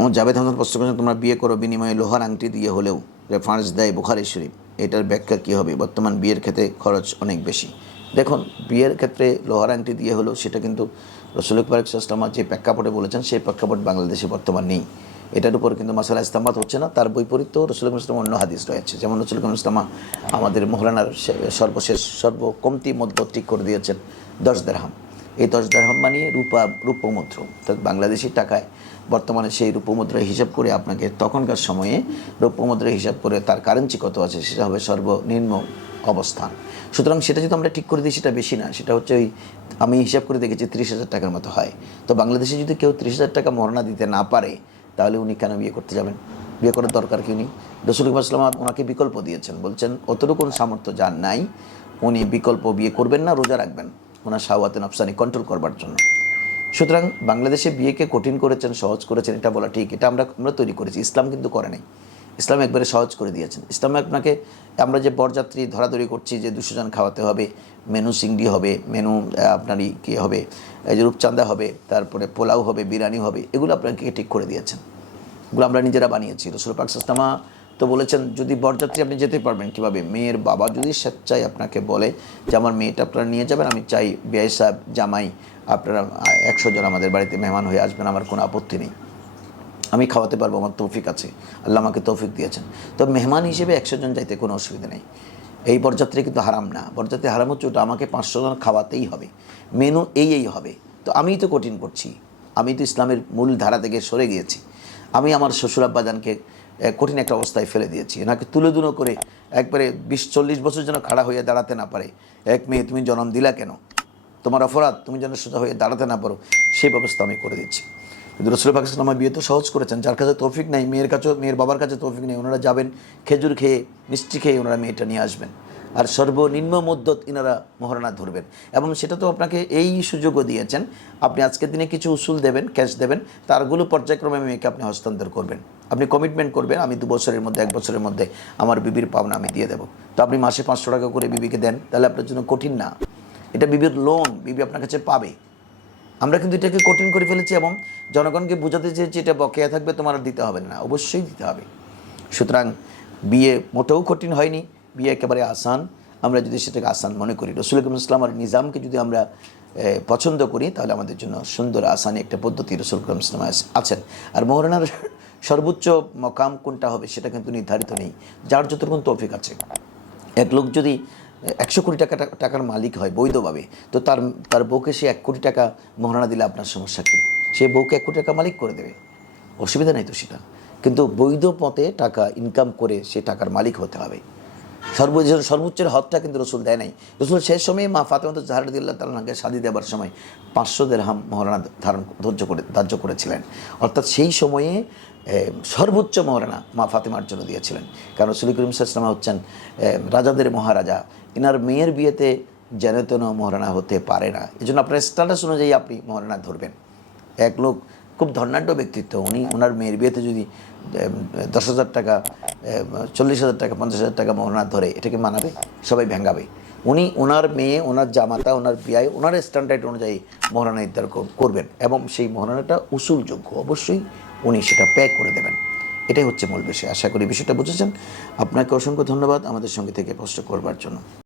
আমার জাভেদ হাসান প্রশ্ন করেছেন, তোমরা বিয়ে করো বিনিময়ে লোহার আংটি দিয়ে হলেও রেফারেন্স দেয় বুখারি শরীফ। এটার ব্যাখ্যা কী হবে? বর্তমান বিয়ের ক্ষেত্রে খরচ অনেক বেশি। দেখুন, বিয়ের ক্ষেত্রে লোহার আংটি দিয়ে হলেও সেটা কিন্তু রসুল ইকবর ইসলামা যে প্রেক্ষাপটে বলেছেন, সেই প্রেক্ষাপট বাংলাদেশে বর্তমান নেই। এটার উপর কিন্তু মশালা ইস্তামাত হচ্ছে না। তার বৈপরীত্য রসুল ইসলাম অন্য হাদিস রয়েছে। যেমন রসুল ইসলামা আমাদের মহলানার সর্বশেষ, সর্বকমতি মধ্য ঠিক করে দিয়েছেন দশ দেড়হাম এই দশ দেড়হাম মানিয়ে রূপা, রূপমুদ্র। অর্থাৎ বাংলাদেশি টাকায় বর্তমানে সেই রূপমুদ্রার হিসাব করে আপনাকে তখনকার সময়ে রূপমুদ্রার হিসাব করে তার কারেন্সি কত আছে সেটা হবে সর্বনিম্ন অবস্থান। সুতরাং সেটা যদি আমরা ঠিক করে দিই, সেটা বেশি না। সেটা হচ্ছে ওই আমি হিসাব করে দেখেছি ত্রিশ হাজার টাকার মতো হয়। তো বাংলাদেশে যদি কেউ ত্রিশ হাজার টাকা মরণা দিতে না পারে, তাহলে উনি কেন বিয়ে করতে যাবেন? বিয়ে করার দরকার কি উনি? রসুল ইসলাম ওনাকে বিকল্প দিয়েছেন। বলছেন, অতটুকু সামর্থ্য যার নাই, উনি বিকল্প বিয়ে করবেন না, রোজা রাখবেন। ওনার শাহওয়াতে নফসানি কন্ট্রোল করবার জন্য। সুতরাং বাংলাদেশে বিয়েকে কঠিন করেছেন, সহজ করেছেন, এটা বলা ঠিক, এটা আমরা আমরা তৈরি করেছি, ইসলাম কিন্তু করে নাই। ইসলাম একবারে সহজ করে দিয়েছেন। ইসলামে আপনাকে, আমরা যে বরযাত্রী ধরাধরি করছি, যে দুশো জন খাওয়াতে হবে, মেনু সিংড়ি হবে, মেনু আপনারই কী হবে, এই যে রূপচাঁদা হবে, তারপরে পোলাও হবে, বিরিয়ানি হবে, এগুলো আপনাকে ঠিক করে দিয়েছেন। এগুলো আমরা নিজেরা বানিয়েছি। রসুল পাক সাস্তামা তো বলেছেন, যদি বরযাত্রী আপনি যেতে পারবেন কীভাবে? মেয়ের বাবা যদি স্বেচ্ছায় আপনাকে বলে যে, আমার মেয়েটা আপনারা নিয়ে যাবেন, আমি চাই বিআই সাহেব, জামাই, আপনারা একশো জন আমাদের বাড়িতে মেহমান হয়ে আসবেন, আমার কোনো আপত্তি নেই। আমি খাওয়াতে পারব, আমার তৌফিক আছে। আল্লাহ আমাকে তৌফিক দিয়েছেন। তো মেহমান হিসেবে একশো জন যাইতে কোনো অসুবিধা নেই। এই বরযাত্রী কিন্তু হারাম না। বরযাত্রী হারাম হচ্ছে ওটা আমাকে পাঁচশো জন খাওয়াতেই হবে। মেনু এই এই হবে। তো আমিই তো কঠিন করছি। আমি তো ইসলামের মূল ধারা থেকে সরে গিয়েছি। আমি আমার শ্বশুর আব্বাজানকে কঠিন একটা অবস্থায় ফেলে দিয়েছি। এনাকে তুলে দুলো করে একবারে বিশ, চল্লিশ বছর যেন খাড়া হয়ে দাঁড়াতে না পারে। এক মেয়ে, তুমি জনম দিলা কেন? তোমার অপরাধ, তুমি যেন সোজা হয়ে দাঁড়াতে না পারো সেই ব্যবস্থা আমি করে দিচ্ছি। কিন্তু রসুল পাকিস্তান আমার বিয়ে তো সহজ করেছেন, যার কাছে তৌফিক নেই, মেয়ের কাছেও, মেয়ের বাবার কাছে তৌফিক নেই, ওনারা যাবেন, খেজুর খেয়ে, মিষ্টি খেয়ে ওনারা মেয়েটা নিয়ে আসবেন। আর সর্বনিম্ন মধ্যত ইনারা মহারণা ধরবেন। এবং সেটা তো আপনাকে এই সুযোগও দিয়েছেন, আপনি আজকের দিনে কিছু উসুল দেবেন, ক্যাশ দেবেন তারগুলো পর্যায়ক্রমে মেয়েকে আপনি হস্তান্তর করবেন। আপনি কমিটমেন্ট করবেন, আমি দু বছরের মধ্যে, এক বছরের মধ্যে আমার বিবির পাওনা আমি দিয়ে দেবো। তো আপনি মাসে পাঁচশো টাকা করে বিবিকে দেন, তাহলে আপনার জন্য কঠিন না। এটা বিবির লোন বিবি আপনার কাছে পাবে। আমরা কিন্তু এটাকে কঠিন করে ফেলেছি এবং জনগণকে বোঝাতে চেয়েছি, এটা বকেয়া থাকবে, তোমার দিতে হবে না, অবশ্যই দিতে হবে। সুতরাং বিয়ে মোটেও কঠিন হয়নি। বিয়ে একেবারে আসান, আমরা যদি সেটাকে আসান মনে করি। রসুল ইসলাম আর নিজামকে যদি আমরা পছন্দ করি, তাহলে আমাদের জন্য সুন্দর আসানি একটা পদ্ধতি রসুল ইসলাম আছেন। আর মোহরানার সর্বোচ্চ মকাম কোনটা হবে সেটা কিন্তু নির্ধারিত নেই। যার যতটুকু তৌফিক আছে। এক লোক যদি একশো কোটি টাকা, টাকার মালিক হয় বৈধভাবে, তো তার তার বউকে সে এক কোটি টাকা মহারণা দিলে আপনার সমস্যা কী? সে বউকে এক কোটি টাকা মালিক করে দেবে। অসুবিধা নেই তো সেটা। কিন্তু বৈধ পথে টাকা ইনকাম করে সে টাকার মালিক হতে হবে। সর্ব সর্বোচ্চের হদটা কিন্তু রসুল দেয় নাই। রসুল শেষ সময়ে মা ফাতেমত জাহারুদ্দিল্লাহ তালকে শাদি দেওয়ার সময় পাঁচশো দেড়হাম মহারণা ধারণ ধৈর্য করে ধার্য করেছিলেন। অর্থাৎ সেই সময়ে সর্বোচ্চ মহারানা মা ফাতেমার জন্য দিয়েছিলেন। কারণ রসুল করিম সাহসামা হচ্ছেন রাজাদের মহারাজা। ইনার মেয়ের বিয়েতে যেন তেন মহারানা হতে পারে না। এই জন্য আপনার স্ট্যাটাস অনুযায়ী আপনি মহারানা ধরবেন। এক লোক খুব ধর্নাঢ্য ব্যক্তিত্ব। উনি ওনার মেয়ের বিয়েতে যদি দশ হাজার টাকা চল্লিশ হাজার টাকা, পঞ্চাশ হাজার টাকা ওনার ধরে এটাকে মানাবে, সবাই ভেঙ্গাবে। উনি ওনার মেয়ে, ওনার জামাতা, ওনার বিয়ায় ওনার স্ট্যান্ডার্ড অনুযায়ী মহারানা নির্ধারণ করবেন এবং সেই মহারানাটা উসুলযোগ্য। অবশ্যই উনি সেটা পে করে দেবেন। এটাই হচ্ছে মূল বিষয়। আশা করি বিষয়টা বুঝেছেন। আপনাকে অসংখ্য ধন্যবাদ আমাদের সঙ্গে থেকে প্রশ্ন করবার জন্য।